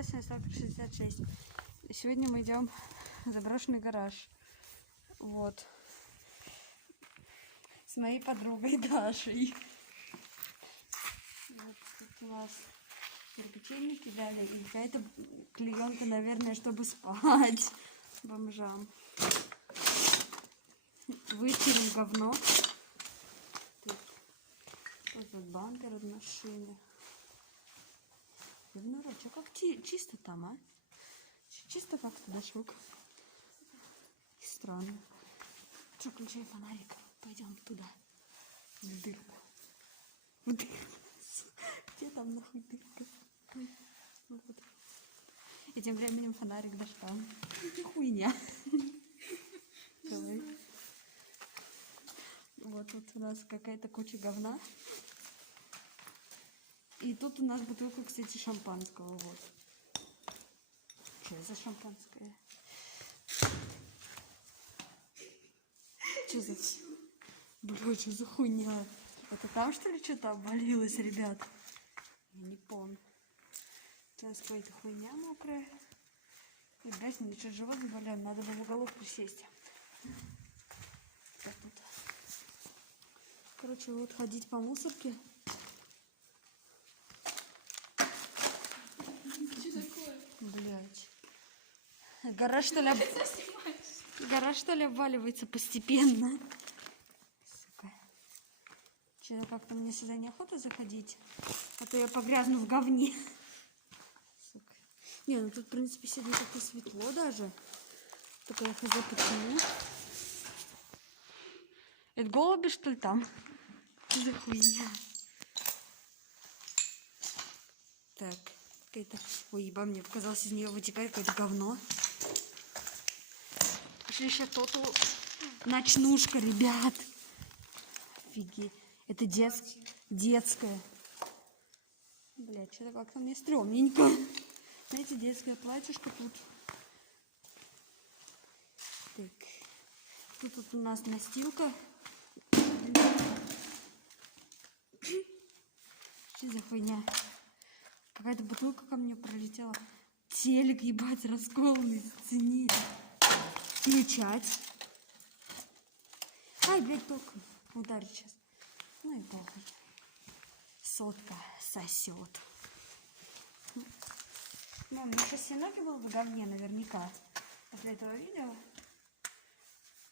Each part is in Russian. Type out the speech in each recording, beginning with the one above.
Интересное, сталкер 66. Сегодня мы идем в заброшенный гараж. Вот. С моей подругой Дашей. Вот тут у нас кирпичи кидали. И какая-то клеенка, наверное, чтобы спать бомжам. Вытянем говно. Тут бампер от машины. А как чисто там, а? Чисто как-то, да, шок? Странно. Что, включай фонарик. Пойдем туда. В дырку. В дырку. Где там нахуй дырка? Вот. И тем временем фонарик дошла. Хуйня. Давай. Вот тут у нас какая-то куча говна. И тут у нас бутылка, кстати, шампанского. Вот. Что за шампанское? Что за... Бля, что за хуйня? Это там, что ли, что-то обвалилось, ребят? Я не помню. У нас какая-то хуйня мокрая. И, блядь, мне что, живот заболел? Надо бы в уголок присесть. Так тут. Короче, вот ходить по мусорке. Что такое? Блядь. Гараж, что ли, гараж, что ли, обваливается постепенно. Сука. Че, как-то мне сюда неохота заходить. А то я погрязну в говне. Сука. Не, ну тут, в принципе, сегодня как-то светло даже. Только я хз почему. Это голуби, что ли, там? Что за хуйня? Так, какая-то... Ой, еба, мне показалось, из нее вытекает какое-то говно. Пошли еще тоту. Ночнушка, ребят. Офигеть. Это детская. Блядь, что-то как-то мне стрёмненько. Знаете, детское платьишко тут. Так. Тут у нас настилка. Что за хуйня? Какая-то бутылка ко мне пролетела. Телек, ебать, расколанный, зацени. Включать. Ай, блядь, только ударит сейчас. Ну и похуй. Сотка сосет. Ну, мне сейчас все ноги было в говне наверняка. После этого видео.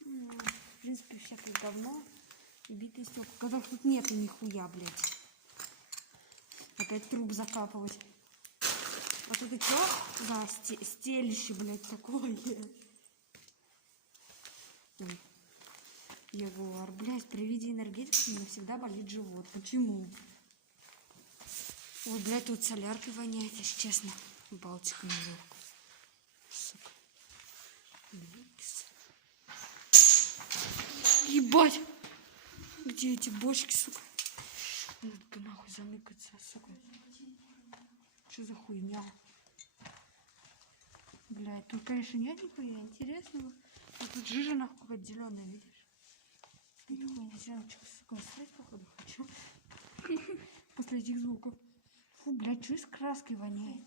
Ну, в принципе, всякое говно. И битые стекла. Которых тут нету нихуя, блядь. Опять труп закапывать. Вот это что за стелище, блядь, такое? Ой. Егор, блядь, при виде энергетики у меня всегда болит живот. Почему? Ой, блядь, тут соляркой воняет, если честно. Балтика нелегкая. Сука. Ебать! Где эти бочки, сука? Надо нахуй заныкаться, сука. Что за хуйня? Блядь, тут, конечно, нет нихуя интересного. А тут жижа нахуй какая-то зеленая, видишь? Это хуйня зеленая. Что, сука, срать, походу, хочу. После этих звуков. Фу, блядь, что из краской воняет?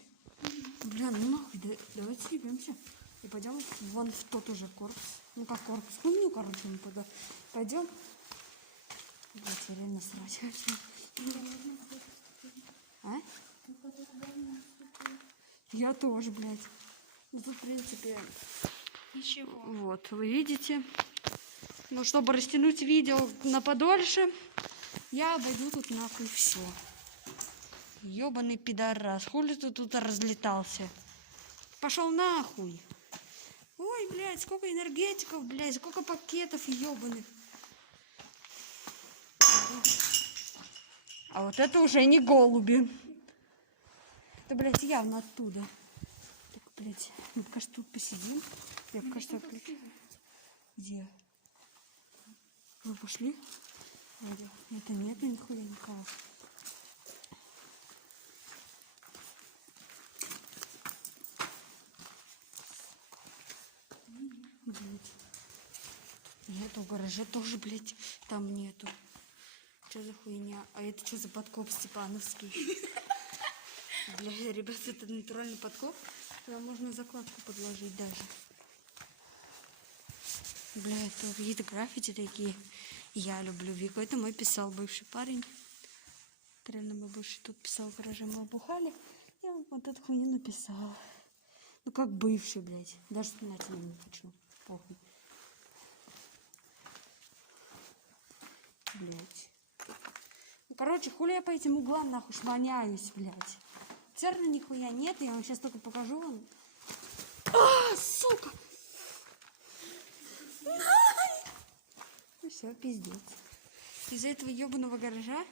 Бля, ну нахуй, давайте съебемся. И пойдем вон в тот уже корпус. Ну как корпус? Хуйню, короче, мы туда пойдем. Блядь, я реально срать вообще. А? Я тоже, блядь. Ну тут, в принципе, Ничего. вот, вы видите. Но чтобы растянуть видео на подольше, я обойду тут нахуй все. Ёбаный пидорас. Хули ты тут разлетался? Пошел нахуй. Ой, блядь, сколько энергетиков, блядь, сколько пакетов ёбаных. А вот это уже не голуби. Это, блядь, явно оттуда. Так, блядь, мы пока что тут посидим. Я пока что отключу. Где? Вы пошли? Вроде. Это нет нихуя никого. Блядь. Нету в гараже тоже, блядь, там нету. Что за хуйня? А это что за подкоп степановский? Бля, ребят, это натуральный подкоп. Туда можно закладку подложить даже. Бля, это какие-то граффити такие. Я люблю Вику. Это мой писал бывший парень. Реально мой бывший тут писал, короче, мы обухали. И он вот эту хуйню написал. Ну как бывший, блядь. Даже вспоминать я не хочу. Похуй. Блядь. Ну, короче, хули я по этим углам нахуй шманяюсь, блядь. Церна нихуя нет, я вам сейчас только покажу вам. А, сука! Все, пиздец. Из-за этого ебаного гаража,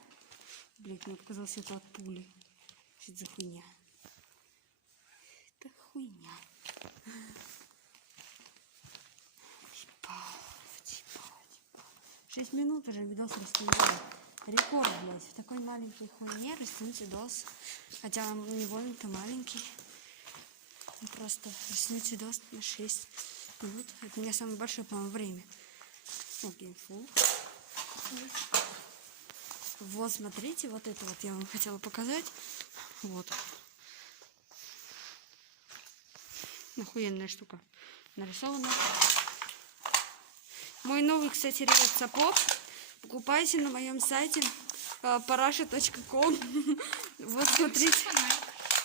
блядь, мне показалось, это от пули. Что это за хуйня? Это хуйня. Типа. 6 минут уже видос растянули. Рекорд, блядь. В такой маленькой хуйне растянуть видос. Хотя он не больно-то маленький. Просто растянуть видос на 6 минут. Это у меня самое большое, по-моему, время. Окей, фу. Вот, смотрите, вот это вот я вам хотела показать. Вот. Охуенная штука нарисована. Мой новый, кстати, ребят, сапог покупайте на моем сайте parasha.com. Вот, смотрите.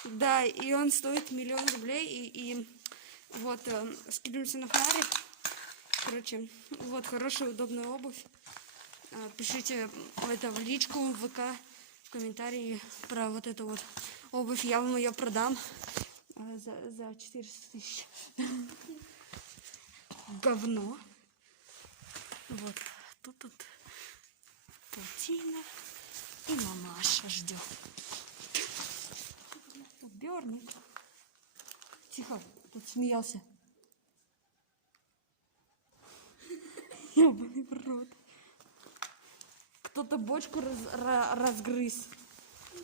Да, и он стоит 1 000 000 рублей. И вот, скидываемся на фонарик. Короче, вот, хорошая, удобная обувь. Пишите это в личку, в ВК, в комментарии про вот эту вот обувь. Я вам ее продам за 400 000. Говно. Вот, тут паутина и мамаша ждет. Тут Берни. Тихо, тут смеялся. Ёбаный в рот. Кто-то бочку разгрыз.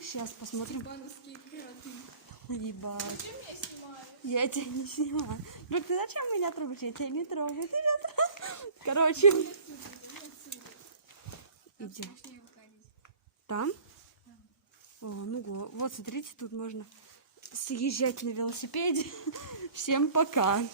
Сейчас посмотрим. Ебановские кроты. Ебать. Ты меня снимаешь? Я тебя не снимаю. Друг, ты зачем меня трогаешь? Я тебя не трогаю. Ты меня трогаешь. Короче. Идем. Там? О, ну вот, смотрите, тут можно съезжать на велосипеде. Всем пока.